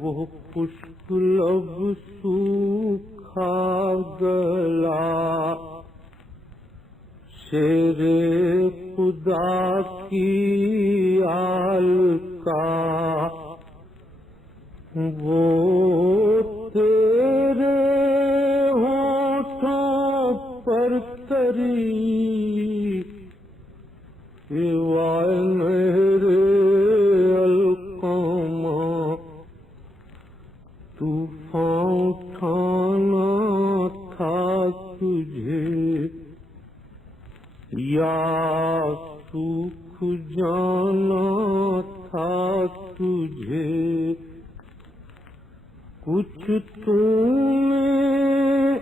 وہ خشک لب سوکھا گلا شیر خدا کی آل کا، وہ تیرے ہونٹوں پر تری سوائے میرے القامہ طوفان اٹھانا تھا تجھے یا سوکھ جانا تھا تجھے، کچھ تم نے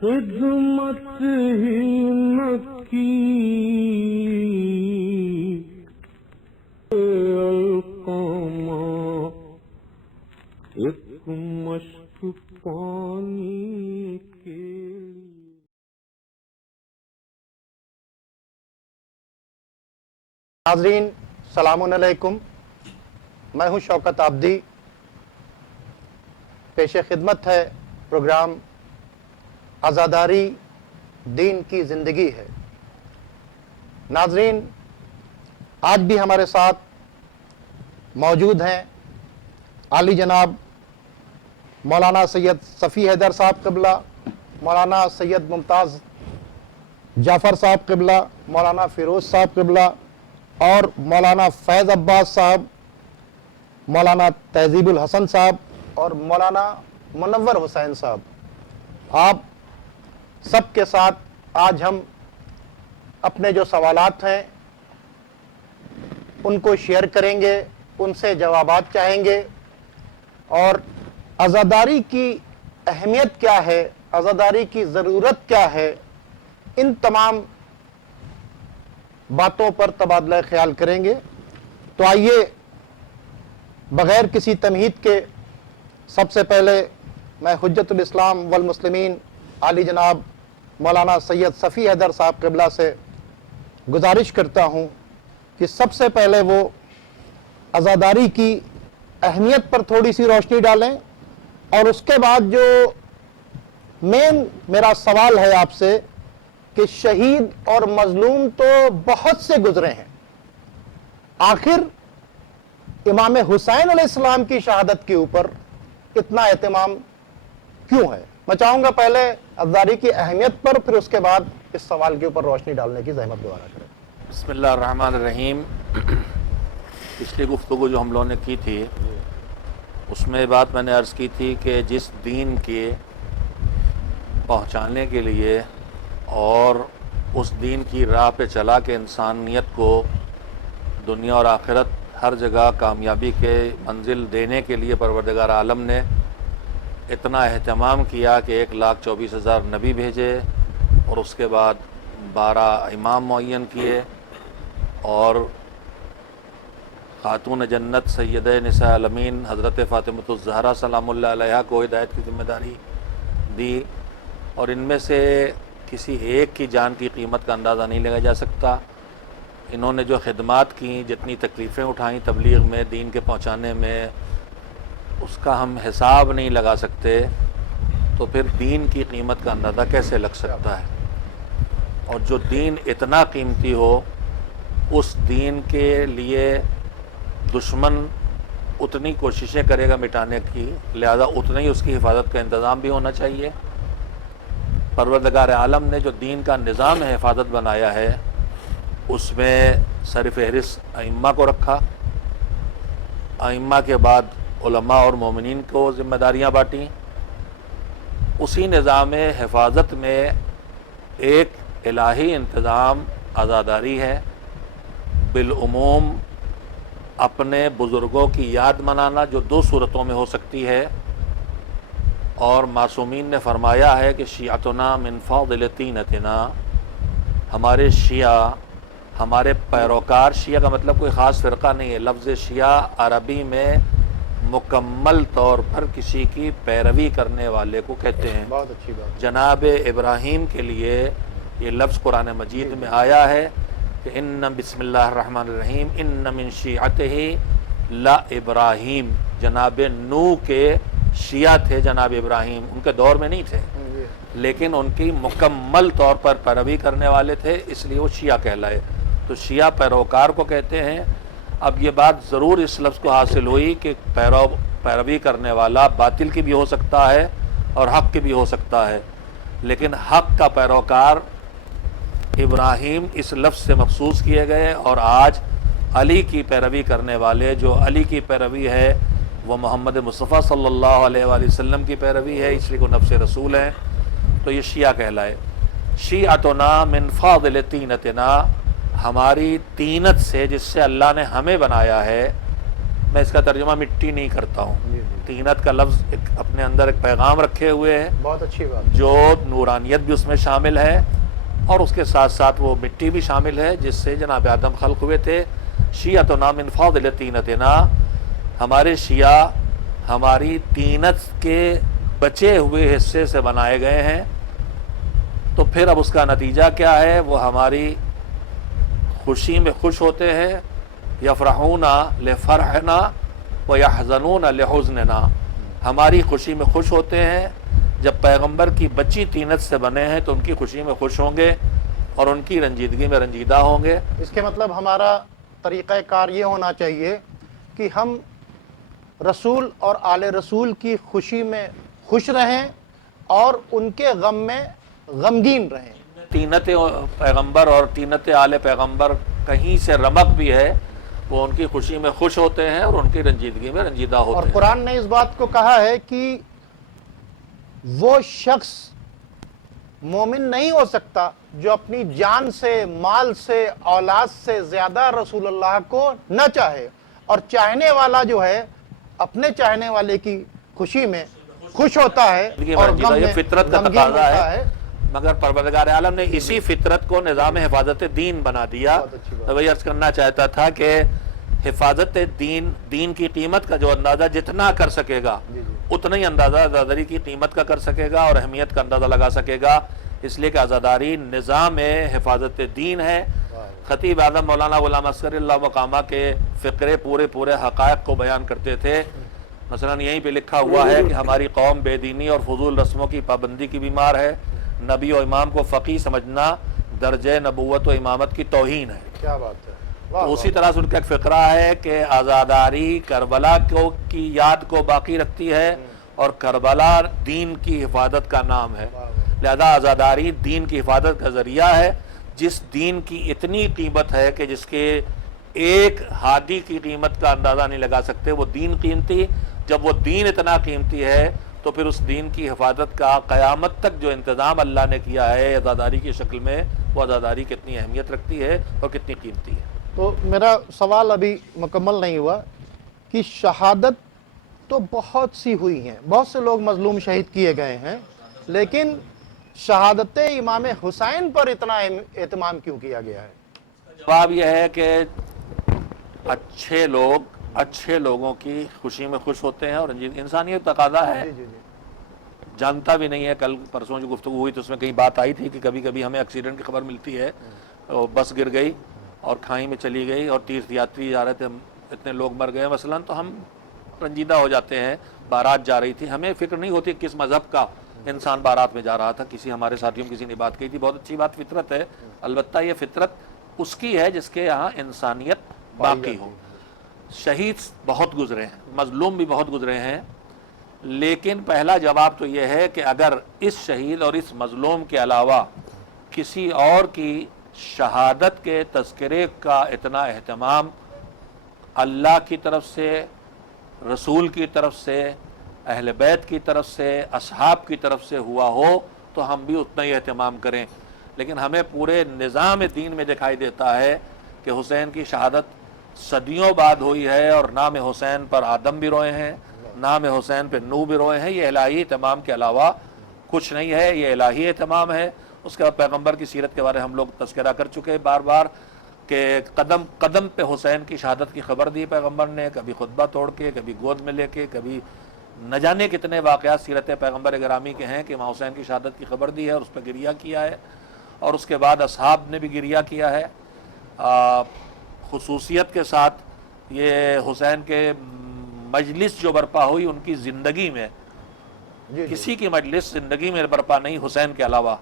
خدمت ہی نہ کی، القامہ ایک مشک پانی کے لیے۔ ناظرین السلام علیکم، میں ہوں شوکت عابدی۔ پیش خدمت ہے پروگرام عزاداری دین کی زندگی ہے۔ ناظرین آج بھی ہمارے ساتھ موجود ہیں عالی جناب مولانا سید صفی حیدر صاحب قبلہ، مولانا سید ممتاز جعفر صاحب قبلہ، مولانا فیروز صاحب قبلہ اور مولانا فیض عباس صاحب، مولانا تہذیب الحسن صاحب اور مولانا منور حسین صاحب۔ آپ سب کے ساتھ آج ہم اپنے جو سوالات ہیں ان کو شیئر کریں گے، ان سے جوابات چاہیں گے، اور عزاداری کی اہمیت کیا ہے، عزاداری کی ضرورت کیا ہے، ان تمام باتوں پر تبادلہ خیال کریں گے۔ تو آئیے بغیر کسی تمہید کے سب سے پہلے میں حجت الاسلام والمسلمین عالی جناب مولانا سید صفی حیدر صاحب قبلہ سے گزارش کرتا ہوں کہ سب سے پہلے وہ عزاداری کی اہمیت پر تھوڑی سی روشنی ڈالیں، اور اس کے بعد جو مین میرا سوال ہے آپ سے کہ شہید اور مظلوم تو بہت سے گزرے ہیں، آخر امام حسین علیہ السلام کی شہادت کے اوپر اتنا اہتمام کیوں ہے؟ میں چاہوں گا پہلے عزاداری کی اہمیت پر، پھر اس کے بعد اس سوال کے اوپر روشنی ڈالنے کی زحمت گوارا کریں۔ بسم اللہ الرحمن الرحیم۔ پچھلی گفتگو جو ہم لوگوں نے کی تھی اس میں بات میں نے عرض کی تھی کہ جس دین کے پہنچانے کے لیے اور اس دین کی راہ پہ چلا کے انسانیت کو دنیا اور آخرت ہر جگہ کامیابی کے منزل دینے کے لیے پروردگار عالم نے اتنا اہتمام کیا کہ 1,24,000 نبی بھیجے، اور اس کے بعد 12 امام معین کیے، اور خاتون جنت سیدہ نساء العالمین حضرت فاطمۃ الزہرا سلام اللہ علیہا کو ہدایت کی ذمہ داری دی، اور ان میں سے کسی ایک کی جان کی قیمت کا اندازہ نہیں لگایا جا سکتا۔ انہوں نے جو خدمات کی، جتنی تکلیفیں اٹھائیں تبلیغ میں، دین کے پہنچانے میں، اس کا ہم حساب نہیں لگا سکتے، تو پھر دین کی قیمت کا اندازہ کیسے لگ سکتا ہے؟ اور جو دین اتنا قیمتی ہو، اس دین کے لیے دشمن اتنی کوششیں کرے گا مٹانے کی، لہذا اتنا ہی اس کی حفاظت کا انتظام بھی ہونا چاہیے۔ پروردگار عالم نے جو دین کا نظام حفاظت بنایا ہے اس میں سر فہرست ائمہ کو رکھا، ائمہ کے بعد علماء اور مومنین کو ذمہ داریاں بانٹیں۔ اسی نظام حفاظت میں ایک الہی انتظام عزاداری ہے۔ بالعموم اپنے بزرگوں کی یاد منانا، جو 2 صورتوں میں ہو سکتی ہے، اور معصومین نے فرمایا ہے کہ شیعتنا من فاضل طینتنا، ہمارے شیعہ، ہمارے پیروکار، شیعہ کا مطلب کوئی خاص فرقہ نہیں ہے، لفظ شیعہ عربی میں مکمل طور پر کسی کی پیروی کرنے والے کو کہتے ہیں۔ بہت اچھی بات۔ جناب ابراہیم کے لیے یہ لفظ قرآن مجید میں آیا ہے کہ ان بسم اللہ الرحمن الرحیم ان من شیعتہ لا ابراہیم، جناب نوح کے شیعہ تھے جناب ابراہیم، ان کے دور میں نہیں تھے لیکن ان کی مکمل طور پر پیروی کرنے والے تھے، اس لیے وہ شیعہ کہلائے، تو شیعہ پیروکار کو کہتے ہیں۔ اب یہ بات ضرور اس لفظ کو حاصل ہوئی کہ پیروی کرنے والا باطل کی بھی ہو سکتا ہے اور حق کی بھی ہو سکتا ہے، لیکن حق کا پیروکار ابراہیم اس لفظ سے مخصوص کیے گئے، اور آج علی کی پیروی کرنے والے، جو علی کی پیروی ہے وہ محمد مصطفیٰ صلی اللہ علیہ وآلہ وسلم کی پیروی ہے، اس لیے وہ نفس رسول ہیں، تو یہ شیعہ کہلائے۔ شیعتنا من فاضل طینتنا، ہماری طینت سے، جس سے اللہ نے ہمیں بنایا ہے۔ میں اس کا ترجمہ مٹی نہیں کرتا ہوں، طینت کا لفظ اپنے اندر ایک پیغام رکھے ہوئے ہے، بہت اچھی بات، جو نورانیت بھی اس میں شامل ہے اور اس کے ساتھ ساتھ وہ مٹی بھی شامل ہے جس سے جناب آدم خلق ہوئے تھے۔ شیعتنا من فاضل طینتنا، ہمارے شیعہ ہماری طینت کے بچے ہوئے حصے سے بنائے گئے ہیں، تو پھر اب اس کا نتیجہ کیا ہے؟ وہ ہماری خوشی میں خوش ہوتے ہیں، یفرحون لفرحنا ویحزنون لحزننا، ہماری خوشی میں خوش ہوتے ہیں۔ جب پیغمبر کی بچی طینت سے بنے ہیں تو ان کی خوشی میں خوش ہوں گے اور ان کی رنجیدگی میں رنجیدہ ہوں گے۔ اس کے مطلب ہمارا طریقہ کار یہ ہونا چاہیے کہ ہم رسول اور آل رسول کی خوشی میں خوش رہیں اور ان کے غم میں غمگین رہیں۔ طینت پیغمبر اور طینت آل پیغمبر کہیں سے رمق بھی ہے، وہ ان کی خوشی میں خوش ہوتے ہیں اور ان کی رنجیدگی میں رنجیدہ ہوتے اور ہیں۔ قرآن نے اس بات کو کہا ہے کہ وہ شخص مومن نہیں ہو سکتا جو اپنی جان سے، مال سے، اولاد سے زیادہ رسول اللہ کو نہ چاہے، اور چاہنے والا جو ہے اپنے چاہنے والے کی خوشی میں خوش ہوتا ہے اور غم یہ میں فطرت کا غمگین تقاضا ہوتا ہے، مگر پروردگار عالم نے اسی فطرت کو نظام حفاظت دین بنا دیا۔ بہت اچھی بات۔ تو وہی عرض کرنا چاہتا تھا کہ حفاظت دین کی قیمت کا جو اندازہ جتنا کر سکے گا اتنا ہی اندازہ عزاداری کی قیمت کا کر سکے گا اور اہمیت کا اندازہ لگا سکے گا، اس لیے کہ عزاداری نظام حفاظت دین ہے۔ خطیب اعظم مولانا غلام اصغر اللہ مقامہ کے فقرے پورے حقائق کو بیان کرتے تھے۔ مثلا یہیں پہ لکھا ہوا ہے کہ ہماری قوم بے دینی اور فضول رسموں کی پابندی کی بیمار ہے، نبی و امام کو فقیہ سمجھنا درجہ نبوت و امامت کی توہین ہے۔ کیا بات ہے، اسی طرح سے ان کا ایک فقرہ ہے کہ عزاداری کربلا کی یاد کو باقی رکھتی ہے اور کربلا دین کی حفاظت کا نام ہے، لہذا عزاداری دین کی حفاظت کا ذریعہ ہے۔ جس دین کی اتنی قیمت ہے کہ جس کے ایک ہادی کی قیمت کا اندازہ نہیں لگا سکتے، وہ دین قیمتی، جب وہ دین اتنا قیمتی ہے تو پھر اس دین کی حفاظت کا قیامت تک جو انتظام اللہ نے کیا ہے عزاداری کی شکل میں، وہ عزاداری کتنی اہمیت رکھتی ہے اور کتنی قیمتی ہے۔ تو میرا سوال ابھی مکمل نہیں ہوا کہ شہادت تو بہت سی ہوئی ہیں، بہت سے لوگ مظلوم شہید کیے گئے ہیں، لیکن شہادت امام حسین پر اتنا اہتمام کیوں کیا گیا ہے؟ جواب یہ ہے کہ اچھے لوگوں کی خوشی میں خوش ہوتے ہیں اور انسانیت تقاضا ہے۔ جانتا بھی نہیں ہے، کل پرسوں جو گفتگو ہوئی تو اس میں کہیں بات آئی تھی کہ کبھی کبھی ہمیں ایکسیڈنٹ کی خبر ملتی ہے، بس گر گئی اور کھائی میں چلی گئی اور تیرتھ یاتری جا رہے تھے، اتنے لوگ مر گئے مثلا، تو ہم رنجیدہ ہو جاتے ہیں۔ بارات جا رہی تھی، ہمیں فکر نہیں ہوتی کس مذہب کا انسان بارات میں جا رہا تھا۔ کسی ہمارے ساتھیوں کسی نے بات کہی تھی، بہت اچھی بات، فطرت ہے، البتہ یہ فطرت اس کی ہے جس کے یہاں انسانیت باقی ہو۔ شہید بہت گزرے ہیں، مظلوم بھی بہت گزرے ہیں، لیکن پہلا جواب تو یہ ہے کہ اگر اس شہید اور اس مظلوم کے علاوہ کسی اور کی شہادت کے تذکرے کا اتنا اہتمام اللہ کی طرف سے، رسول کی طرف سے، اہل بیت کی طرف سے، اصحاب کی طرف سے ہوا ہو تو ہم بھی اتنا ہی اہتمام کریں، لیکن ہمیں پورے نظام دین میں دکھائی دیتا ہے کہ حسین کی شہادت صدیوں بعد ہوئی ہے اور نام حسین پر آدم بھی روئے ہیں، نام حسین پہ نوح بھی روئے ہیں۔ یہ الہی اہتمام کے علاوہ کچھ نہیں ہے، یہ الہی اہتمام ہے۔ اس کے بعد پیغمبر کی سیرت کے بارے ہم لوگ تذکرہ کر چکے بار بار کہ قدم قدم پہ حسین کی شہادت کی خبر دی پیغمبر نے، کبھی خطبہ توڑ کے، کبھی گود میں لے کے، کبھی نہ جانے کتنے واقعات سیرت پیغمبر گرامی کے ہیں کہ امام حسین کی شہادت کی خبر دی ہے اور اس پہ گریہ کیا ہے، اور اس کے بعد اصحاب نے بھی گریہ کیا ہے۔ خصوصیت کے ساتھ یہ حسین کے مجلس جو برپا ہوئی ان کی زندگی میں، کسی کی مجلس زندگی میں برپا نہیں حسین کے علاوہ،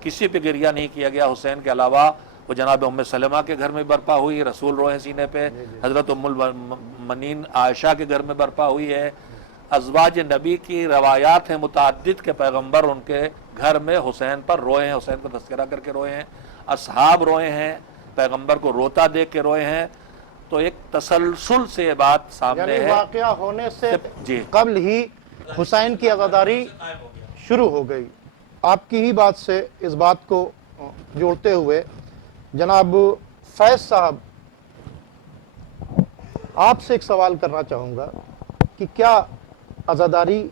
کسی پہ گریہ نہیں کیا گیا حسین کے علاوہ. وہ جناب ام سلمہ کے گھر میں برپا ہوئی، رسول روئے سینے پہ، حضرت ام المؤمنین عائشہ کے گھر میں برپا ہوئی ہے. ازواج نبی کی روایات ہیں متعدد کہ پیغمبر ان کے گھر میں حسین پر روئے ہیں، حسین کا تذکرہ کر کے روئے ہیں، اصحاب روئے ہیں، پیغمبر کو روتا دیکھ کے روئے ہیں. تو ایک تسلسل سے یہ بات سامنے یعنی ہے. واقعہ ہونے سے جی قبل ہی حسین کی عزاداری شروع ہو گئی. آپ کی ہی بات سے اس بات کو جوڑتے ہوئے جناب فیض صاحب، آپ سے ایک سوال کرنا چاہوں گا کہ کیا عزاداری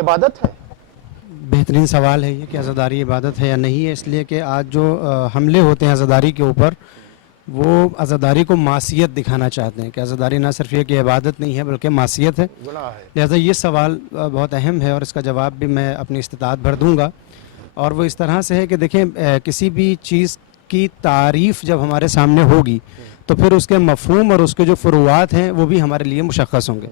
عبادت ہے؟ بہترین سوال ہے یہ کہ عزاداری عبادت ہے یا نہیں ہے، اس لیے کہ آج جو حملے ہوتے ہیں عزاداری کے اوپر، وہ عزاداری کو معصیت دکھانا چاہتے ہیں کہ عزاداری نہ صرف یہ کہ عبادت نہیں ہے بلکہ معصیت ہے. گناہ ہے. لہذا یہ سوال بہت اہم ہے اور اس کا جواب بھی میں اپنی استطاعت بھر دوں گا. اور وہ اس طرح سے ہے کہ دیکھیں، کسی بھی چیز کی تعریف جب ہمارے سامنے ہوگی تو پھر اس کے مفہوم اور اس کے جو فروعات ہیں وہ بھی ہمارے لیے مشخص ہوں گے.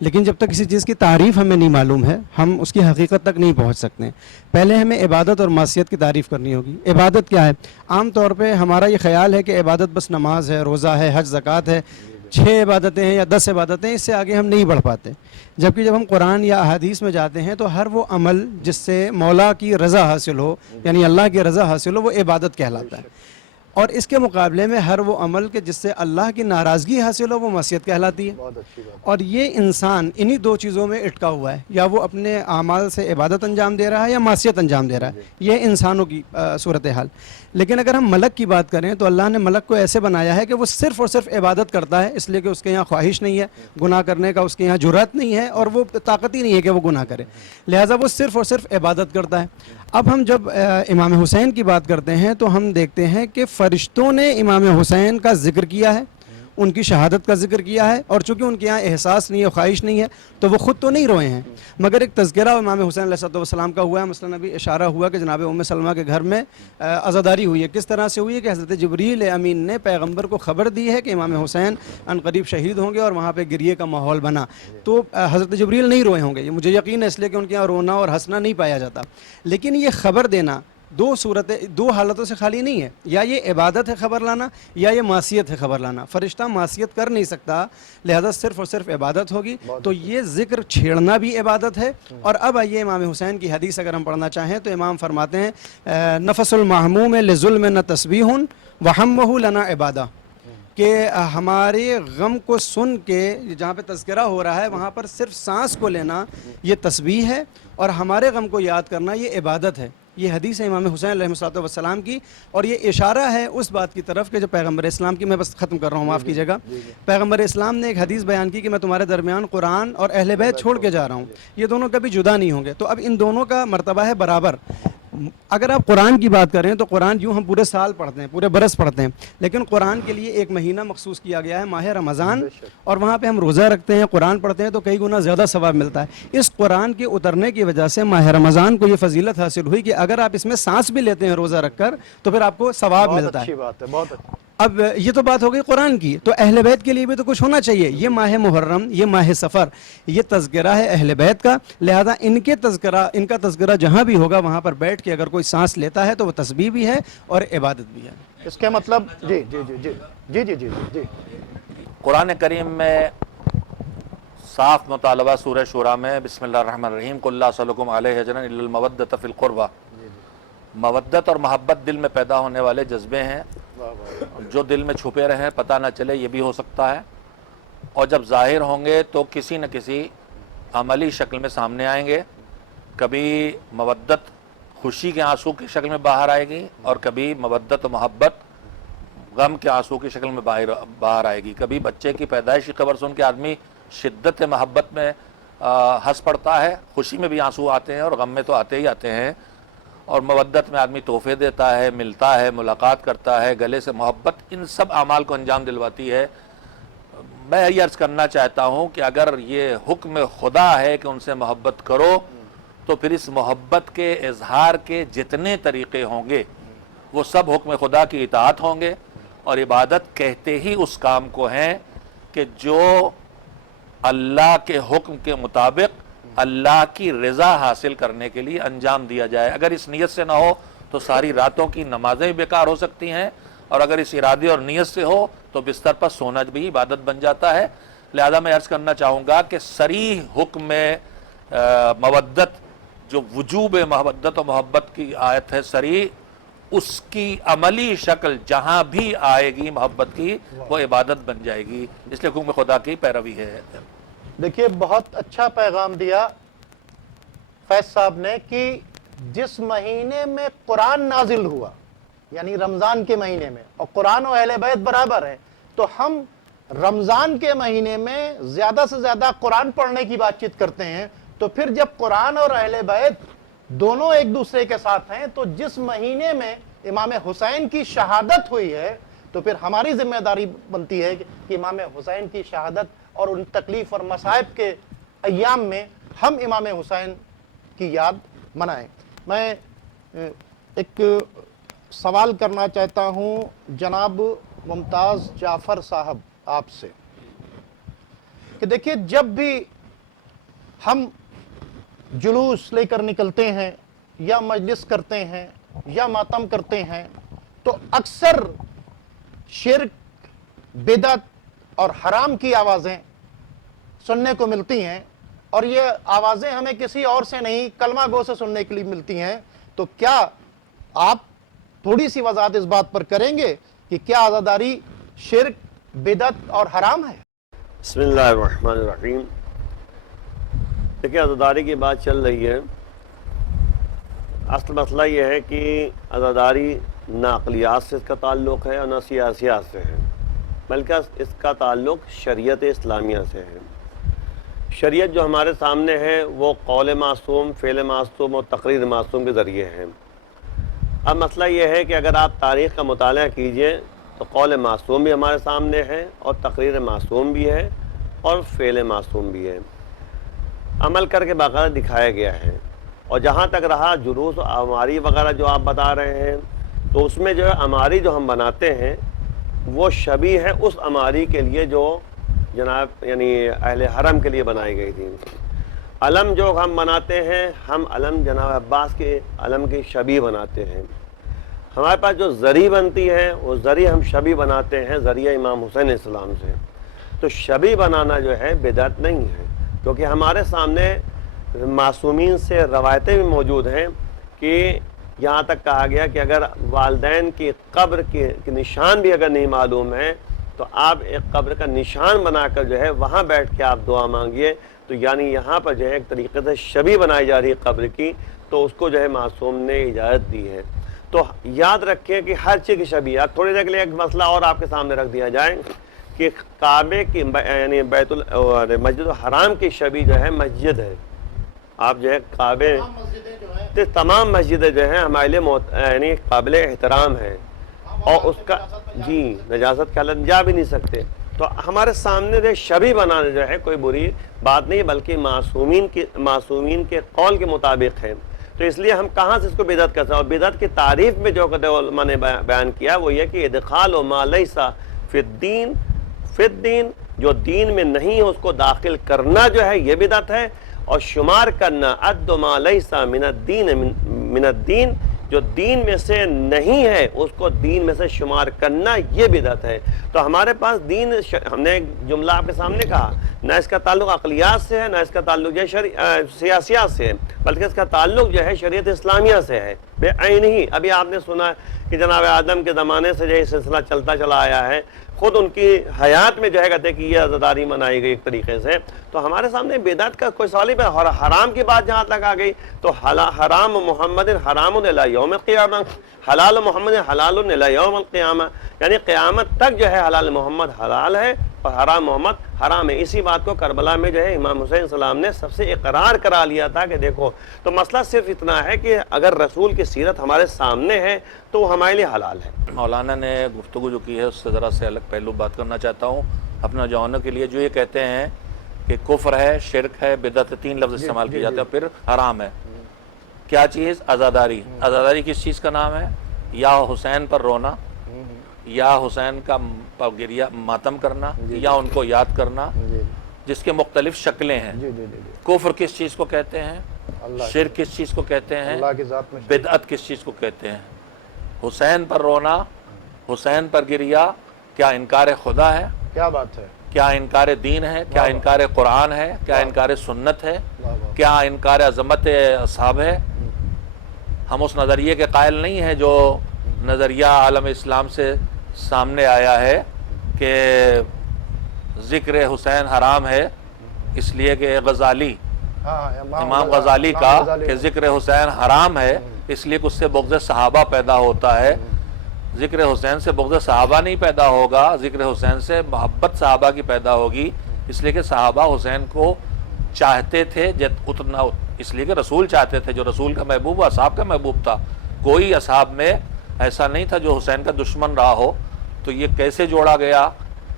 لیکن جب تک کسی چیز کی تعریف ہمیں نہیں معلوم ہے، ہم اس کی حقیقت تک نہیں پہنچ سکتے. پہلے ہمیں عبادت اور معصیت کی تعریف کرنی ہوگی. عبادت کیا ہے؟ عام طور پہ ہمارا یہ خیال ہے کہ عبادت بس نماز ہے، روزہ ہے، حج زکوٰۃ ہے، 6 عبادتیں ہیں یا 10 عبادتیں، اس سے آگے ہم نہیں بڑھ پاتے. جبکہ جب ہم قرآن یا احادیث میں جاتے ہیں تو ہر وہ عمل جس سے مولا کی رضا حاصل ہو، یعنی اللہ کی رضا حاصل ہو، وہ عبادت کہلاتا ہے. اور اس کے مقابلے میں ہر وہ عمل کہ جس سے اللہ کی ناراضگی حاصل ہو، وہ معصیت کہلاتی ہے. بہت اچھی بات. اور یہ انسان انہی 2 چیزوں میں اٹکا ہوا ہے، یا وہ اپنے اعمال سے عبادت انجام دے رہا ہے یا معصیت انجام دے رہا ہے. یہ انسانوں کی صورتحال. لیکن اگر ہم ملک کی بات کریں تو اللہ نے ملک کو ایسے بنایا ہے کہ وہ صرف اور صرف عبادت کرتا ہے، اس لیے کہ اس کے یہاں خواہش نہیں ہے گناہ کرنے کا، اس کے یہاں جرأت نہیں ہے اور وہ طاقت ہی نہیں ہے کہ وہ گناہ کرے. لہٰذا وہ صرف اور صرف عبادت کرتا ہے. اب ہم جب امام حسین کی بات کرتے ہیں تو ہم دیکھتے ہیں کہ فرشتوں نے امام حسین کا ذکر کیا ہے، ان کی شہادت کا ذکر کیا ہے، اور چونکہ ان کے یہاں احساس نہیں ہے، خواہش نہیں ہے، تو وہ خود تو نہیں روئے ہیں، مگر ایک تذکرہ امام حسین علیہ السلام کا ہوا ہے. مثلا ابھی اشارہ ہوا کہ جناب ام سلمہ کے گھر میں عزاداری ہوئی ہے. کس طرح سے ہوئی ہے کہ حضرت جبریل امین نے پیغمبر کو خبر دی ہے کہ امام حسین عنقریب شہید ہوں گے، اور وہاں پہ گریے کا ماحول بنا. تو حضرت جبریل نہیں روئے ہوں گے، یہ مجھے یقین ہے، اس لیے کہ ان کے یہاں رونا اور ہنسنا نہیں پایا جاتا. لیکن یہ خبر دینا 2 حالتوں سے خالی نہیں ہے، یا یہ عبادت ہے خبر لانا، یا یہ معصیت ہے خبر لانا. فرشتہ معصیت کر نہیں سکتا، لہذا صرف اور صرف عبادت ہوگی. تو یہ ذکر چھیڑنا بھی عبادت ہے. اور اب آئیے امام حسین کی حدیث اگر ہم پڑھنا چاہیں تو امام فرماتے ہیں نفس المحموم لظلم نہ تسبیح وہمہ لنا عبادہ، کہ ہمارے غم کو سن کے جہاں پہ تذکرہ ہو رہا ہے وہاں پر صرف سانس کو لینا یہ تسبیح ہے، اور ہمارے غم کو یاد کرنا یہ عبادت ہے. یہ حدیث ہے امام حسین علیہ السلام کی، اور یہ اشارہ ہے اس بات کی طرف کہ جو پیغمبر اسلام کی، میں بس ختم کر رہا ہوں، معاف کیجیے گا، پیغمبر اسلام نے ایک حدیث بیان کی کہ میں تمہارے درمیان قرآن اور اہل بیت چھوڑ کے جا رہا ہوں، یہ دونوں کبھی جدا نہیں ہوں گے. تو اب ان دونوں کا مرتبہ ہے برابر. اگر آپ قرآن کی بات کریں تو قرآن یوں ہم پورے سال پڑھتے ہیں، پورے برس پڑھتے ہیں، لیکن قرآن کے لیے ایک مہینہ مخصوص کیا گیا ہے، ماہ رمضان، اور وہاں پہ ہم روزہ رکھتے ہیں، قرآن پڑھتے ہیں تو کئی گنا زیادہ ثواب ملتا ہے. اس قرآن کے اترنے کی وجہ سے ماہ رمضان کو یہ فضیلت حاصل ہوئی کہ اگر آپ اس میں سانس بھی لیتے ہیں روزہ رکھ کر تو پھر آپ کو ثواب ملتا ہے. اچھی بات ہے، بہت اچھی. اب یہ تو بات ہو گئی قرآن کی، تو اہل بیت کے لیے بھی تو کچھ ہونا چاہیے. یہ ماہ محرم، یہ ماہ سفر، یہ تذکرہ ہے اہل بیت کا، لہذا ان کا تذکرہ جہاں بھی ہوگا وہاں پر بیٹھ کے اگر کوئی سانس لیتا ہے تو وہ تسبیح بھی ہے اور عبادت بھی ہے. اس کے مطلب جی جی جی جی جی جی جی جی قرآن کریم میں صاف مطالبہ سورہ شورى میں بسم اللہ الرحمن الرحیم قل لا اسألکم علیہ اجرا الا المودۃ فی القربى، مودت اور محبت دل میں پیدا ہونے والے جذبے ہیں جو دل میں چھپے رہیں، پتہ نہ چلے، یہ بھی ہو سکتا ہے، اور جب ظاہر ہوں گے تو کسی نہ کسی عملی شکل میں سامنے آئیں گے. کبھی مودت خوشی کے آنسو کی شکل میں باہر آئے گی، اور کبھی مودت و محبت غم کے آنسو کی شکل میں باہر آئے گی. کبھی بچے کی پیدائش کی خبر سن کے آدمی شدت محبت میں ہنس پڑتا ہے، خوشی میں بھی آنسو آتے ہیں اور غم میں تو آتے ہی آتے ہیں. اور مودت میں آدمی تحفے دیتا ہے، ملتا ہے، ملاقات کرتا ہے، گلے سے محبت ان سب اعمال کو انجام دلواتی ہے. میں یہ عرض کرنا چاہتا ہوں کہ اگر یہ حکم خدا ہے کہ ان سے محبت کرو تو پھر اس محبت کے اظہار کے جتنے طریقے ہوں گے وہ سب حکم خدا کی اطاعت ہوں گے. اور عبادت کہتے ہی اس کام کو ہیں کہ جو اللہ کے حکم کے مطابق اللہ کی رضا حاصل کرنے کے لیے انجام دیا جائے. اگر اس نیت سے نہ ہو تو ساری راتوں کی نمازیں بھی بیکار ہو سکتی ہیں, اور اگر اس ارادے اور نیت سے ہو تو بستر پر سونا بھی عبادت بن جاتا ہے. لہذا میں عرض کرنا چاہوں گا کہ صریح حکم مودت, جو وجوب محبت و محبت کی آیت ہے صریح, اس کی عملی شکل جہاں بھی آئے گی محبت کی, وہ عبادت بن جائے گی. اس لیے حکم خدا کی پیروی ہے. دیکھیے بہت اچھا پیغام دیا فیض صاحب نے کہ جس مہینے میں قرآن نازل ہوا, یعنی رمضان کے مہینے میں, اور قرآن و اہل بیت برابر ہے, تو ہم رمضان کے مہینے میں زیادہ سے زیادہ قرآن پڑھنے کی بات چیت کرتے ہیں. تو پھر جب قرآن اور اہل بیت دونوں ایک دوسرے کے ساتھ ہیں, تو جس مہینے میں امام حسین کی شہادت ہوئی ہے, تو پھر ہماری ذمہ داری بنتی ہے کہ امام حسین کی شہادت اور ان تکلیف اور مصائب کے ایام میں ہم امام حسین کی یاد منائیں. میں ایک سوال کرنا چاہتا ہوں جناب ممتاز جعفر صاحب آپ سے, کہ دیکھیے جب بھی ہم جلوس لے کر نکلتے ہیں یا مجلس کرتے ہیں یا ماتم کرتے ہیں, تو اکثر شرک, بدعت اور حرام کی آوازیں سننے کو ملتی ہیں, اور یہ آوازیں ہمیں کسی اور سے نہیں کلمہ گو سے سننے کے لیے ملتی ہیں. تو کیا آپ تھوڑی سی وضاحت اس بات پر کریں گے کہ کیا عزاداری شرک, بدعت اور حرام ہے؟ بسم اللہ الرحمن الرحیم. دیکھیں عزاداری کی بات چل رہی ہے. اصل مسئلہ یہ ہے کہ عزاداری نہ عقلیات سے اس کا تعلق ہے اور نہ سیاسیات سے ہے, بلکہ اس کا تعلق شریعت اسلامیہ سے ہے. شریعت جو ہمارے سامنے ہے وہ قول معصوم, فعل معصوم اور تقریر معصوم کے ذریعے ہے. اب مسئلہ یہ ہے کہ اگر آپ تاریخ کا مطالعہ کیجئے تو قول معصوم بھی ہمارے سامنے ہے, اور تقریر معصوم بھی ہے, اور فعل معصوم بھی ہے. عمل کر کے باقاعدہ دکھایا گیا ہے. اور جہاں تک رہا جلوس و عماری وغیرہ جو آپ بتا رہے ہیں, تو اس میں جو ہے عماری جو ہم بناتے ہیں وہ شبیہ ہے اس عماری کے لیے جو جناب یعنی اہل حرم کے لیے بنائی گئی تھی. علم جو ہم بناتے ہیں, ہم علم جناب عباس کے علم کی شبیہ بناتے ہیں. ہمارے پاس جو زری بنتی ہے وہ زری ہم شبیہ بناتے ہیں ذریعہ امام حسین علیہ السلام سے. تو شبیہ بنانا جو ہے بدعت نہیں ہے, کیونکہ ہمارے سامنے معصومین سے روایتیں بھی موجود ہیں کہ یہاں تک کہا گیا کہ اگر والدین کی قبر کے نشان بھی اگر نہیں معلوم ہے تو آپ ایک قبر کا نشان بنا کر جو ہے وہاں بیٹھ کے آپ دعا مانگیے. تو یعنی یہاں پر جو ہے ایک طریقے سے شبیہ بنائی جا رہی ہے قبر کی, تو اس کو جو ہے معصوم نے اجازت دی ہے. تو یاد رکھیں کہ ہر چیز کی شبیہ. تھوڑی دیر کے لیے ایک مسئلہ اور آپ کے سامنے رکھ دیا جائے کہ کعبے کی یعنی مسجد الحرام کی شبیہ جو ہے مسجد ہے. آپ جو ہے کعبے تمام مسجدیں جو ہیں ہمارے لیے یعنی قابل احترام ہے, اور اس کا جی نجاست کے حالت جا بھی نہیں سکتے. تو ہمارے سامنے جو شبیہ بنانا جو ہے کوئی بری بات نہیں, بلکہ معصومین کے قول کے مطابق ہے. تو اس لیے ہم کہاں سے اس کو بدعت کہتے ہیں. اور بدعت کی تعریف میں جو علماء نے بیان کیا وہ یہ کہ ادخال ما لیس فی الدین, جو دین میں نہیں ہے اس کو داخل کرنا جو ہے یہ بدعت ہے. اور شمار کرنا عد ما لیس من الدین, جو دین میں سے نہیں ہے اس کو دین میں سے شمار کرنا یہ بدعت ہے. تو ہمارے پاس دین, ہم نے ایک جملہ آپ کے سامنے کہا, نہ اس کا تعلق عقلیات سے ہے, نہ اس کا تعلق جو ہے سیاسیات سے ہے, بلکہ اس کا تعلق جو ہے شریعت اسلامیہ سے ہے بے عین ہی. ابھی آپ نے سنا کہ جناب آدم کے زمانے سے جو یہ سلسلہ چلتا چلا آیا ہے, خود ان کی حیات میں جو ہے کہتے ہیں کہ یہ عزاداری منائی گئی ایک طریقے سے. تو ہمارے سامنے بدعت کا کوئی سوال نہیں. اور حرام کی بات جہاں تک آ گئی تو حرام محمد حرام الی یوم القیامہ, حلال محمد حلال الی یوم القیامہ, یعنی قیامت تک جو ہے حلال محمد حلال ہے اور حرام محمد حرام ہے. اسی بات کو کربلا میں جو ہے امام حسین السلام نے سب سے اقرار کرا لیا تھا کہ دیکھو. تو مسئلہ صرف اتنا ہے کہ اگر رسول کی سیرت ہمارے سامنے ہے تو وہ ہمارے لیے حلال ہے. مولانا نے گفتگو جو کی ہے اس سے ذرا سے الگ پہلو بات کرنا چاہتا ہوں اپنے نوجوانوں کے لیے, جو یہ کہتے ہیں کہ کفر ہے, شرک ہے, بدعت, 3 لفظ استعمال کیے جاتے ہیں, پھر حرام ہے. کیا چیز؟ عزاداری. عزاداری کس چیز کا نام ہے؟ یا حسین پر رونا, یا حسین کا گریہ ماتم کرنا, یا ان کو یاد کرنا, جس کے مختلف شکلیں ہیں. جی جی جی جی کفر کس چیز کو کہتے ہیں؟ اللہ شرک کس چیز کو کہتے ہیں؟ اللہ کی ذات میں بدعت کس چیز کو کہتے ہیں؟ حسین پر رونا، حسین پر گریا، کیا انکار خدا ہے؟ کیا بات ہے. کیا انکار دین ہے؟ کیا انکار قرآن ہے؟ کیا انکار سنت ہے؟ واہ واہ. کیا انکار عظمت اصحاب ہے؟ ہم اس نظریے کے قائل نہیں ہیں جو نظریہ عالم اسلام سے سامنے آیا ہے کہ ذکر حسین حرام ہے اس لیے کہ غزالی ہاں امام غزالی کا کہ ذکر حسین حرام ہے اس لیے کہ اس سے بغض صحابہ پیدا ہوتا ہے. ذکر حسین سے بغض صحابہ نہیں پیدا ہوگا، ذکر حسین سے محبت صحابہ کی پیدا ہوگی، اس لیے کہ صحابہ حسین کو چاہتے تھے اتنا، اس لیے کہ رسول چاہتے تھے، جو رسول کا محبوب و اصحاب کا محبوب تھا. کوئی اصحاب میں ایسا نہیں تھا جو حسین کا دشمن رہا ہو. تو یہ کیسے جوڑا گیا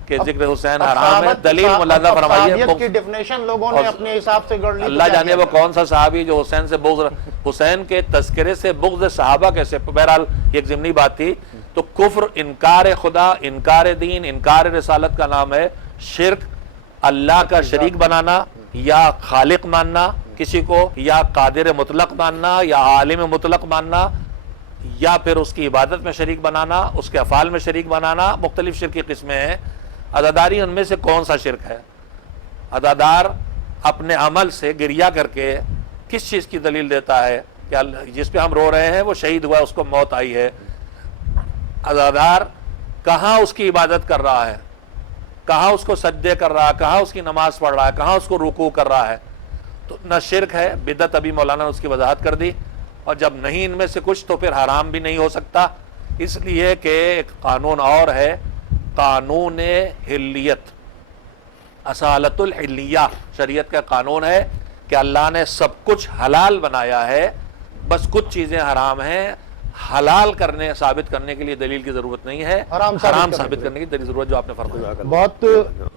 کہ ذکر حسین حرام ہے؟ دلیل مولانا فرمائیے. کی ڈیفینیشن لوگوں نے اپنے حساب سے گڑھ لی. اللہ جانے وہ کون سا صحابی جو حسین سے بغض، حسین کے تذکرے سے بغض صحابہ کیسے؟ بہرحال یہ ایک ضمنی بات تھی. تو کفر انکار خدا، انکار دین، انکار رسالت کا نام ہے. شرک اللہ کا شریک بنانا یا خالق ماننا کسی کو، یا قادر مطلق ماننا، یا عالم مطلق ماننا، یا پھر اس کی عبادت میں شریک بنانا، اس کے افعال میں شریک بنانا. مختلف شرک کی قسمیں ہیں. عزاداری ان میں سے کون سا شرک ہے؟ عزادار اپنے عمل سے گریہ کر کے کس چیز کی دلیل دیتا ہے کہ جس پہ ہم رو رہے ہیں وہ شہید ہوا، اس کو موت آئی ہے. عزادار کہاں اس کی عبادت کر رہا ہے، کہاں اس کو سجدے کر رہا ہے، کہاں اس کی نماز پڑھ رہا ہے، کہاں اس کو رکوع کر رہا ہے؟ تو نہ شرک ہے، بدعت ابھی مولانا نے اس کی وضاحت کر دی. اور جب نہیں ان میں سے کچھ تو پھر حرام بھی نہیں ہو سکتا، اس لیے کہ ایک قانون اور ہے، قانون حلیت، اصالت الحلیہ. شریعت کا قانون ہے کہ اللہ نے سب کچھ حلال بنایا ہے، بس کچھ چیزیں حرام ہیں. حلال کرنے ثابت کرنے کے لیے دلیل کی ضرورت نہیں ہے، حرام ثابت کرنے کی دلیل ضرورت جو آپ نے فرمایا. بہت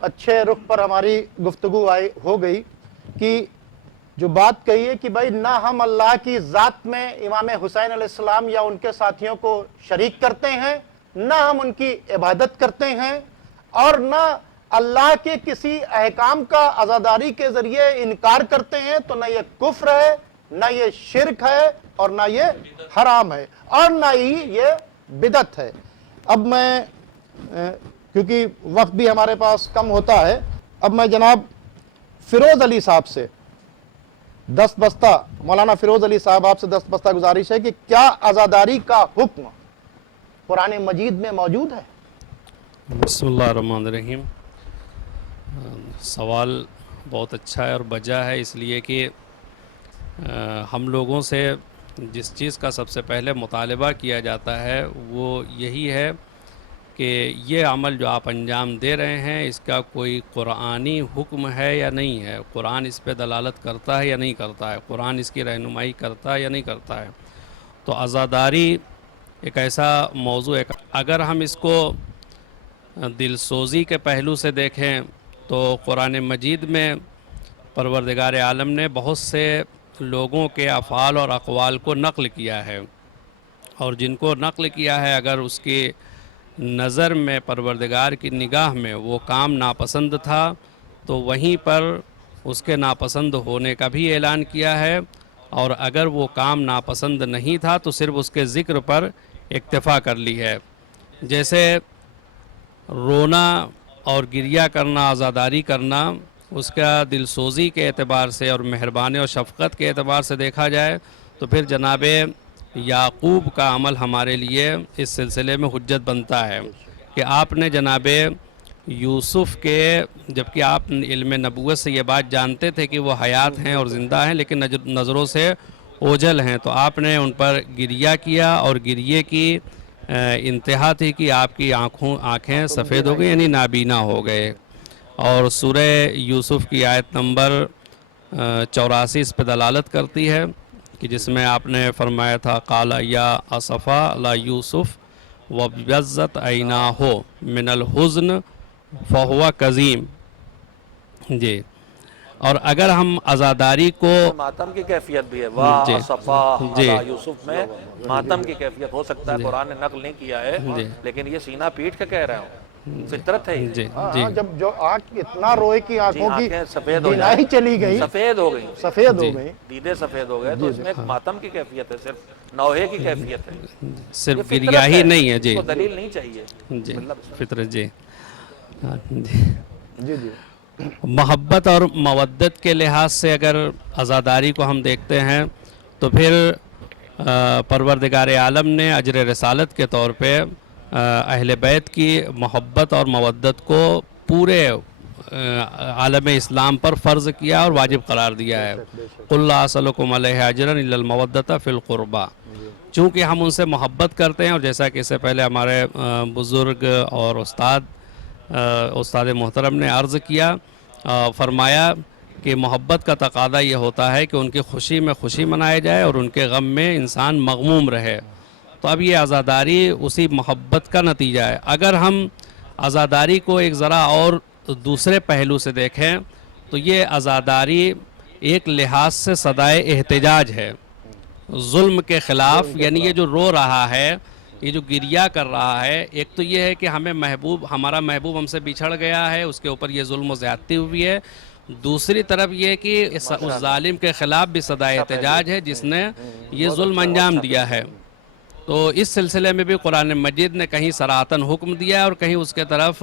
اچھے رخ پر ہماری گفتگو ہو گئی کہ جو بات کہی ہے کہ بھائی نہ ہم اللہ کی ذات میں امام حسین علیہ السلام یا ان کے ساتھیوں کو شریک کرتے ہیں، نہ ہم ان کی عبادت کرتے ہیں، اور نہ اللہ کے کسی احکام کا عزاداری کے ذریعے انکار کرتے ہیں. تو نہ یہ کفر ہے، نہ یہ شرک ہے، اور نہ یہ حرام ہے، اور نہ ہی یہ بدعت ہے. اب میں کیونکہ وقت بھی ہمارے پاس کم ہوتا ہے، اب میں جناب فیروز علی صاحب سے دست بستہ، مولانا فیروز علی صاحب آپ سے دست بستہ گزارش ہے کہ کیا عزاداری کا حکم قرآن مجید میں موجود ہے؟ بسم اللہ الرحمن الرحیم. سوال بہت اچھا ہے اور بجا ہے، اس لیے کہ ہم لوگوں سے جس چیز کا سب سے پہلے مطالبہ کیا جاتا ہے وہ یہی ہے کہ یہ عمل جو آپ انجام دے رہے ہیں اس کا کوئی قرآنی حکم ہے یا نہیں ہے، قرآن اس پہ دلالت کرتا ہے یا نہیں کرتا ہے، قرآن اس کی رہنمائی کرتا ہے یا نہیں کرتا ہے. تو عزاداری ایک ایسا موضوع ہے، اگر ہم اس کو دل سوزی کے پہلو سے دیکھیں تو قرآن مجید میں پروردگار عالم نے بہت سے لوگوں کے افعال اور اقوال کو نقل کیا ہے، اور جن کو نقل کیا ہے اگر اس کی نظر میں، پروردگار کی نگاہ میں وہ کام ناپسند تھا تو وہیں پر اس کے ناپسند ہونے کا بھی اعلان کیا ہے، اور اگر وہ کام ناپسند نہیں تھا تو صرف اس کے ذکر پر اکتفا کر لی ہے. جیسے رونا اور گریہ کرنا، عزاداری کرنا، اس کا دل سوزی کے اعتبار سے اور مہربانی اور شفقت کے اعتبار سے دیکھا جائے تو پھر جناب یعقوب کا عمل ہمارے لیے اس سلسلے میں حجت بنتا ہے کہ آپ نے جناب یوسف کے، جبکہ آپ علم نبوت سے یہ بات جانتے تھے کہ وہ حیات ہیں اور زندہ ہیں لیکن نظروں سے اوجھل ہیں، تو آپ نے ان پر گریہ کیا، اور گریے کی انتہا تھی کہ آپ کی آنکھیں سفید ہو گئی، یعنی نابینا ہو گئے. اور سورہ یوسف کی آیت نمبر 84 اس پہ دلالت کرتی ہے کہ جس میں آپ نے فرمایا تھا قال یا اسفا لا یوسف وابیضت عیناہ من الحزن فہو کظیم. جی، اور اگر ہم عزاداری کو ماتم کی کیفیت بھی ہے، واہ صفا یوسف میں ماتم کی کیفیت ہو سکتا ہے، قرآن نے نقل نہیں کیا ہے لیکن یہ سینہ پیٹ کے کہہ رہے ہوں. فطرت ہے یہ۔ جی ہاں جی جب جو آنکھ اتنا روئے کی آنکھوں کی آنکھیں سفید ہو بینائی جائیں، چلی گئی، سفید ہو گئی، سفید جی ہو گئی. دیدے سفید ہو گئے، تو اس میں ایک ماتم کی کیفیت ہے، صرف نوحے کی کیفیت ہے، یہ صرف فطرت گریا ہی نہیں ہے اس جی کو دلیل نہیں چاہیے. جی مطلب فطرت جی ہاں، جی جی جی محبت اور مودت کے لحاظ سے اگر عزاداری کو ہم دیکھتے ہیں تو پھر پروردگار عالم نے اجر رسالت کے طور پہ اہل بیت کی محبت اور مودت کو پورے عالم اسلام پر فرض کیا اور واجب قرار دیا ہے. قل لا اسألکم علیہ اجرا الا المودۃ فی القربى. چونکہ ہم ان سے محبت کرتے ہیں، اور جیسا کہ اس سے پہلے ہمارے بزرگ اور استاد محترم نے عرض کیا، فرمایا کہ محبت کا تقاضا یہ ہوتا ہے کہ ان کی خوشی میں خوشی منائے جائے اور ان کے غم میں انسان مغموم رہے. تو اب یہ عزاداری اسی محبت کا نتیجہ ہے. اگر ہم عزاداری کو ایک ذرا اور دوسرے پہلو سے دیکھیں تو یہ عزاداری ایک لحاظ سے صدائے احتجاج ہے ظلم کے خلاف. یعنی یہ جو رو رہا ہے، یہ جو گریہ کر رہا ہے، ایک تو یہ ہے کہ ہمارا محبوب ہم سے بچھڑ گیا ہے، اس کے اوپر یہ ظلم و زیادتی ہوئی ہے. دوسری طرف یہ کہ اس ظالم کے خلاف بھی صدائے احتجاج ہے جس نے یہ ظلم انجام دیا ہے. تو اس سلسلے میں بھی قرآن مجید نے کہیں صراحتاً حکم دیا ہے اور کہیں اس کے طرف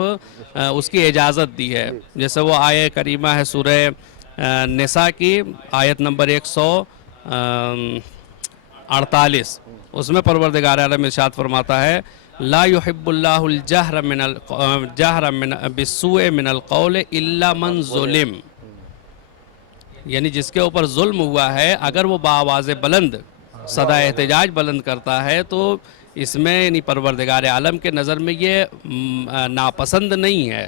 اس کی اجازت دی ہے. جیسے وہ آیہ کریمہ ہے سورہ نساء کی آیت نمبر 148، اس میں پروردگار عالم ارشاد فرماتا ہے لا يحب اللہ الجہر بالسوء من القول الا من ظلم. یعنی جس کے اوپر ظلم ہوا ہے، اگر وہ بآواز بلند صدا احتجاج بلند کرتا ہے تو اس میں یعنی پروردگار عالم کے نظر میں یہ ناپسند نہیں ہے.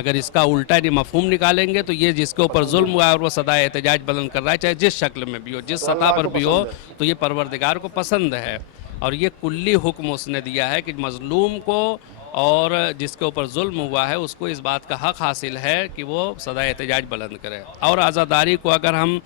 اگر اس کا الٹا یعنی مفہوم نکالیں گے تو یہ جس کے اوپر ظلم ہوا ہے اور وہ صدا احتجاج بلند کر رہا ہے، چاہے جس شکل میں بھی ہو، جس سطح پر بھی ہو، تو یہ پروردگار کو پسند ہے. اور یہ کلی حکم اس نے دیا ہے کہ مظلوم کو اور جس کے اوپر ظلم ہوا ہے اس کو اس بات کا حق حاصل ہے کہ وہ صدا احتجاج بلند کرے. اور عزاداری کو اگر ہم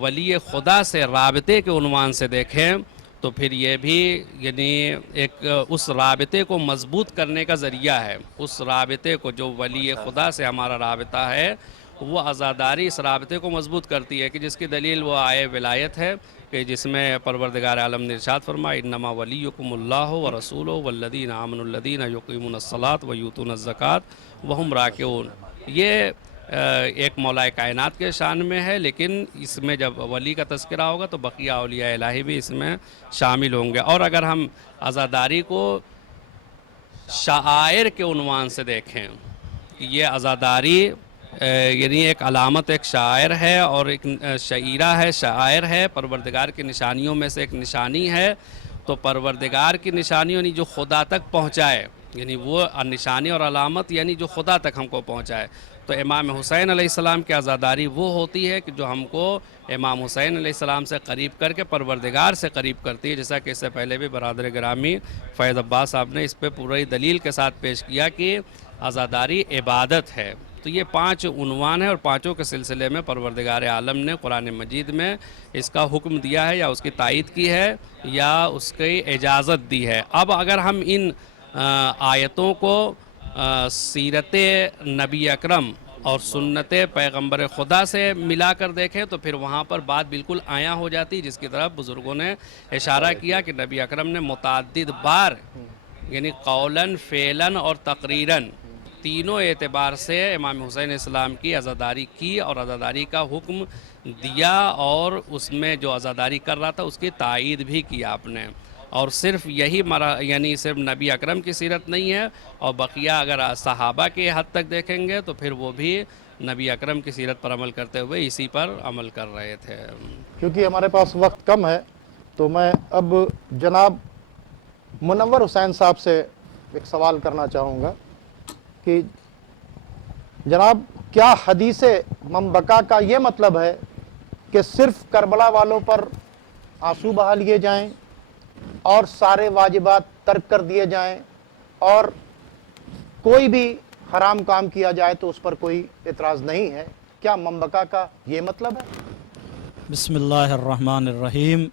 ولی خدا سے رابطے کے عنوان سے دیکھیں تو پھر یہ بھی یعنی ایک اس رابطے کو مضبوط کرنے کا ذریعہ ہے. اس رابطے کو جو ولی خدا سے ہمارا رابطہ ہے، وہ عزاداری اس رابطے کو مضبوط کرتی ہے، کہ جس کی دلیل وہ آئے ولایت ہے کہ جس میں پروردگار عالم نے ارشاد فرمایا انما ولیکم اللہ ورسولہ والذین آمنوا الذین یقیمون الصلاۃ ویؤتون الزکاۃ وہم راکعون. یہ ایک مولا کائنات کے شان میں ہے، لیکن اس میں جب ولی کا تذکرہ ہوگا تو بقیہ اولیاء الہی بھی اس میں شامل ہوں گے. اور اگر ہم عزاداری کو شعائر کے عنوان سے دیکھیں، یہ عزاداری یعنی ایک علامت، ایک شاعر ہے اور ایک شعیرہ ہے، شاعر ہے، پروردگار کی نشانیوں میں سے ایک نشانی ہے. تو پروردگار کی نشانی یعنی جو خدا تک پہنچائے، یعنی وہ نشانی اور علامت یعنی جو خدا تک ہم کو پہنچائے. تو امام حسین علیہ السلام کی عزاداری وہ ہوتی ہے کہ جو ہم کو امام حسین علیہ السلام سے قریب کر کے پروردگار سے قریب کرتی ہے. جیسا کہ اس سے پہلے بھی برادر گرامی فیض عباس صاحب نے اس پہ پوری دلیل کے ساتھ پیش کیا کہ عزاداری عبادت ہے. تو یہ 5 عنوان ہیں اور پانچوں کے سلسلے میں پروردگار عالم نے قرآن مجید میں اس کا حکم دیا ہے یا اس کی تائید کی ہے یا اس کی اجازت دی ہے. اب اگر ہم ان آیتوں کو سیرت نبی اکرم اور سنت پیغمبر خدا سے ملا کر دیکھیں تو پھر وہاں پر بات بالکل عیاں ہو جاتی، جس کی طرف بزرگوں نے اشارہ کیا کہ نبی اکرم نے متعدد بار یعنی قولاً فعلاً اور تقریراً تینوں اعتبار سے امام حسین اسلام کی عزاداری کی اور عزاداری کا حکم دیا، اور اس میں جو عزاداری کر رہا تھا اس کی تائید بھی کیا آپ نے. اور صرف یہی یعنی صرف نبی اکرم کی سیرت نہیں ہے، اور بقیہ اگر صحابہ کے حد تک دیکھیں گے تو پھر وہ بھی نبی اکرم کی سیرت پر عمل کرتے ہوئے اسی پر عمل کر رہے تھے. کیونکہ ہمارے پاس وقت کم ہے تو میں اب جناب منور حسین صاحب سے ایک سوال کرنا چاہوں گا کہ جناب کیا حدیث منبکا کا یہ مطلب ہے کہ صرف کربلا والوں پر آنسو بہا لیے جائیں اور سارے واجبات ترک کر دیے جائیں اور کوئی بھی حرام کام کیا جائے تو اس پر کوئی اعتراض نہیں ہے؟ کیا منبکا کا یہ مطلب ہے؟ بسم اللہ الرحمن الرحیم.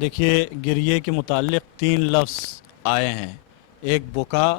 دیکھیے گریے کے متعلق 3 لفظ آئے ہیں، ایک بکا،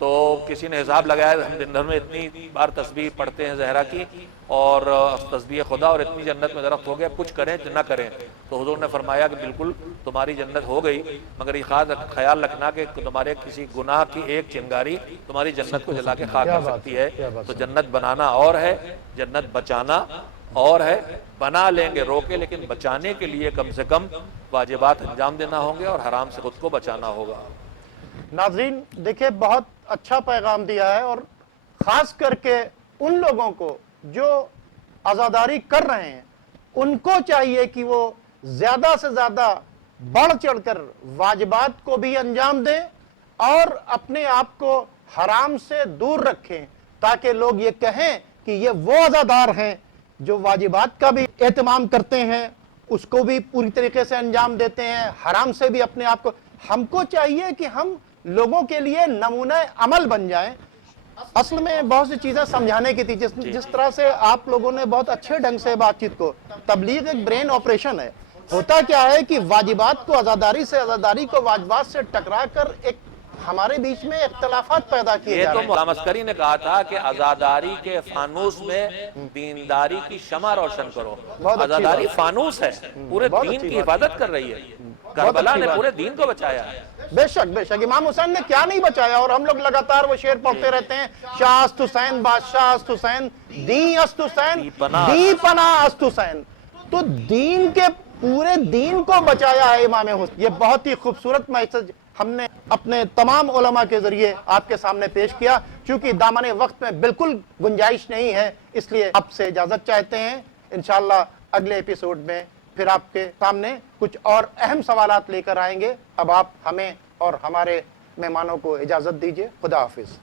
تو کسی نے حساب لگایا ہم دن بھر میں اتنی بار تسبیح پڑھتے ہیں زہرا کی اور تسبیح خدا اور اتنی جنت میں درخت ہو گیا، کچھ کریں نہ کریں. تو حضور نے فرمایا کہ بالکل تمہاری جنت ہو گئی، مگر یہ خیال رکھنا کہ تمہارے کسی گناہ کی ایک چنگاری تمہاری جنت کو جلا کے خاک کر سکتی ہے. تو جنت بنانا اور ہے، جنت بچانا اور ہے. بنا لیں گے روکے، لیکن بچانے کے لیے کم سے کم واجبات انجام دینا ہوں گے اور حرام سے خود کو بچانا ہوگا. ناظرین دیکھیں بہت اچھا پیغام دیا ہے، اور خاص کر کے ان لوگوں کو جو عزاداری کر رہے ہیں ان کو چاہیے کہ وہ زیادہ سے زیادہ بڑھ چڑھ کر واجبات کو بھی انجام دیں اور اپنے آپ کو حرام سے دور رکھیں، تاکہ لوگ یہ کہیں کہ یہ وہ عزادار ہیں جو واجبات کا بھی اہتمام کرتے ہیں، اس کو بھی پوری طریقے سے انجام دیتے ہیں، حرام سے بھی اپنے آپ کو. ہم کو چاہیے کہ ہم لوگوں کے لیے نمونہ عمل بن جائیں. اصل میں بہت سی چیزیں سمجھانے کی تھی، جس طرح سے آپ لوگوں نے بہت اچھے ڈھنگ سے بات چیت کو. تبلیغ ایک برین آپریشن ہے. ہوتا کیا ہے کہ واجبات کو عزاداری سے، عزاداری کو واجبات سے ٹکرا کر ایک ہمارے بیچ میں اختلافات پیدا کیے یہ جا تو رہے ہیں. مولانا عسکری نے کہا تھا کہ عزاداری کے فانوس میں دینداری کی شمع روشن کرو. بہت اچھی عزاداری بات. فانوس ہے، پورے بہت دین اچھی کی بات. حفاظت کر رہی ہے. کربلا اچھی نے بات. پورے دین کو بچایا ہے. بے شک امام حسین نے کیا نہیں بچایا، اور ہم لوگ لگاتار وہ شعر پڑھتے رہتے ہیں، شاہ است حسین بادشاہ است حسین دین است حسین دی پناہ است حسین. تو دین کے پورے دین کو بچایا ہے امام حسین. یہ بہت ہی خوبصورت میسج ہم نے اپنے تمام علماء کے ذریعے آپ کے سامنے پیش کیا. چونکہ دامن وقت میں بالکل گنجائش نہیں ہے، اس لیے آپ سے اجازت چاہتے ہیں. انشاءاللہ اگلے ایپیسوڈ میں پھر آپ کے سامنے کچھ اور اہم سوالات لے کر آئیں گے. اب آپ ہمیں اور ہمارے مہمانوں کو اجازت دیجیے. خدا حافظ.